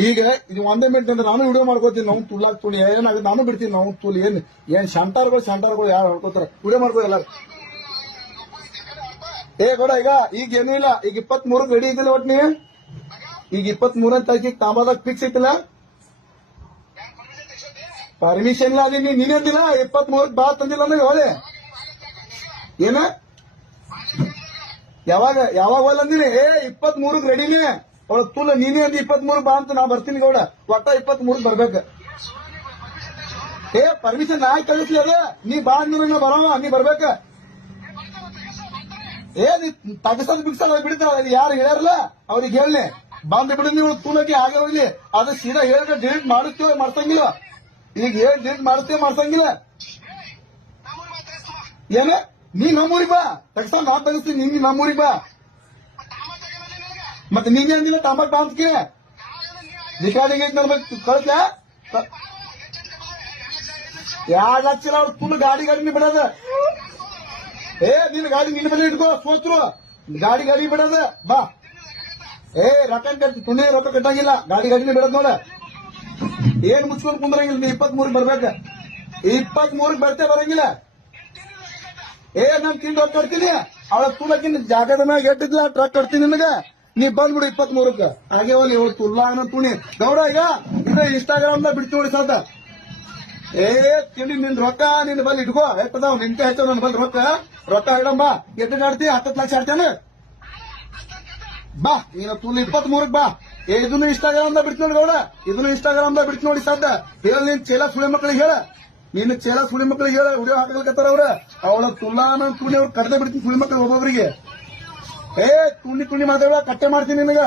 ಈಗ ಇದು ಒಂದೇ ಮಿನಿಟ್ ಅಂದ್ರೆ ನಾನು ವಿಡಿಯೋ ಮಾಡ್ಕೋತೀನಿ. ನಾವು ತುಳ್ಳಾಕ್ ತುಳಿ ಏನಾಗುತ್ತೆ ನಾನು ಬಿಡ್ತೀನಿ. ನಾವು ತುಳಿ ಏನ್ ಶಂಟಾರ್ಗಳು ಯಾರು ಹೊಡ್ಕೋತಾರ ವಿಡಿಯೋ ಮಾಡ್ಕೋ ಎಲ್ಲ. ಗೌಡ ಈಗ ಏನೂ ಇಲ್ಲ. ಈಗ 23 ರೆಡಿ ಇದ್ದಿಲ್ಲ ಒಟ್ನಿ. ಈಗ 23ನೇ ತಾರೀಕಿಗೆ ತಾಂಬಾದಾಗ ಫಿಕ್ಸ್ ಐತಿಲ್ಲ. ಪರ್ಮಿಷನ್ ಇಲ್ಲ ಅದೀನಿ ನೀನೇಂದಿಲ್ಲ. 23 ಬಾ ತಂದಿಲ್ಲ ಅಂದ್ರೆ ಹೇಳಿ ಏನ ಯಾವಾಗ ಒಲ್ಲ ಅಂದಿನಿ. 23 ರೆಡಿನೇ ತುಲ್ಲ ನೀನೇ ಅಂದಿ 23 ಬಾ ಅಂತ ನಾ ಬರ್ತೀನಿ ಗೌಡ. ಒಟ್ಟ 23 ಬರ್ಬೇಕು. ಪರ್ಮಿಷನ್ ನಾ ಕಳಿಸ್ಲಿ ಅದ. ನೀ ಬಾ ಅಂದಿನ ಬರವ ನೀ ಬರ್ಬೇಕ. ನೀ ತಗಸದ್ ಬಿಗ್ಸದ್ ಬಿಡ್ತಾರ ಯಾರು ಹೇಳ್ಯಾರಲ್ಲ ಅವ್ರಿಗೆ ಹೇಳಿ ಬಂದ್ ಬಿಡು. ನೀವು ತೂಲಕ್ಕೆ ಹಾಗೆ ಹೋಗ್ಲಿ. ಅದು ಸೀದಾ ಹೇಳಿದ್ರೆ ಡಿಲೀಟ್ ಮಾಡುತ್ತೇವೆ ಮಾಡ್ಸಂಗಿಲ್ಲ. ಈಗ ಹೇಳಿ ಡಿಲೀಟ್ ಮಾಡುತ್ತೇವೆ ಮಾಡ್ಸಂಗಿಲ್ಲ. ಏನ ನೀ ನಮ್ಮೂರಿಗೆ ಬಾ ತಗಸ ನಾ ತಗಸ್ತೀನಿ. ನೀ ನಮ್ಮೂರಿಗೆ ಬಾ. ಮತ್ತೆ ನಿಂಗೆ ಅಂದಿಲ್ಲ ತಾಂಬಾಕ್ ಬಾಂಸ್ಗೆ ರಿಕಾರ್ಡಿಂಗ್ ಐತಿ ನೋಡ್ಬೇಕು ಕಳಿಸ್ಲ. 2 ಲಕ್ಷ ಅವ್ರ ತುಳು ಗಾಡಿ ಬಿಡೋದ. ನಿನ್ನ ಗಾಡಿ ನಿನ್ನ ಮೇಲೆ ಇಟ್ಕೋ ಸೋತ್ರು ಗಾಡಿ ಬಿಡೋದ ಬಾ. ರೊಕ್ಕ ಕಟ್ಟಿ ತುಣಿ ರೊಕ್ಕ ಕಟ್ಟಂಗಿಲ್ಲ. ಗಾಡಿನೇ ಬಿಡೋದ್ ನೋಡ. ಏನ್ ಮುಚ್ಕೊಂಡ್ ಕುಂದ್ರಂಗಿಲ್ಲ. ನೀ 23 ಬರ್ಬೇಕ. 23 ಬರ್ತೆ ಬರಂಗಿಲ್ಲ. ನಾನ್ ತಿಂದು ಹೊತ್ತು ಕೊಡ್ತೀನಿ. ಅವಳ ತುಳಕಿನ ಜಾಗದ ಮ್ಯಾಗ ಎಟ್ಟಿದ್ಲ ಟ್ರಕ್ ಕೊಡ್ತೀನಿ ನಿನಗ. ನೀ ಬಂದ್ಬಿಡು 23ಕ್ಕೆ ಹಾಗೆ ಹೋಗಿ ಇವಳು ತುಳ್ಳಾನ ತುಣಿ ಗೌಡ. ಈಗ ಇದು ಇನ್ಸ್ಟಾಗ್ರಾಮ್ ದಾಗ ಬಿಡ್ತಿ ನೋಡಿ ಸಾತ. ತಿಳಿ ನಿನ್ ರೊಕ್ಕ ನಿನ್ ಬಲ್ಲಿ ಇಟ್ಕೋ. ಎಟ್ಟದಾವ್ ನಿಂತ ಹೆಚ್ಚ ನನ್ ಬಲ್ಲಿ ರೊಕ್ಕ ಇಡಂಬಾ. ಎಷ್ಟು ಆಡ್ತಿ 10 ಲಕ್ಷ ಆಡ್ತೇನೆ ಬಾ. ನೀನು ತುಳು 23ಕ್ಕೆ ಬಾ. ಇದನ್ನು ಇನ್ಸ್ಟಾಗ್ರಾಮ್ ದಾಗ ಬಿಡ್ತಿ ನೋಡಿ ಗೌಡ. ಇದನ್ನು ಇನ್ಸ್ಟಾಗ್ರಾಮ್ ದಾಗ ಬಿಡ್ತಿ ನೋಡಿ ಸಾಧ್ಯ. ಹೇಳ ನಿನ್ ಚೇಲ ಸುಳಿ ಮಕ್ಳಿಗೆ ಹೇಳ. ನಿನ್ನ ಚೇಲ ಸುಳಿ ಮಕ್ಳಿಗೆ ಹೇಳ. ವಿಡಿಯೋ ಹಾಕಲ್ಕತ್ತಾರ ಅವ್ರ. ಅವಳ ತುಳ್ಳಾನ ತುಣಿ ಅವ್ರು ಕಡ್ದೆ ಬಿಡ್ತೀನಿ ಸುಳಿ ಮಕ್ಳಿಗೆ ಒಬ್ಬೊಬ್ರಿಗೆ. ತುಣಿ ಮಾತಾಡ ಕಟ್ಟೆ ಮಾಡ್ತೀನಿ ನಿನಗ.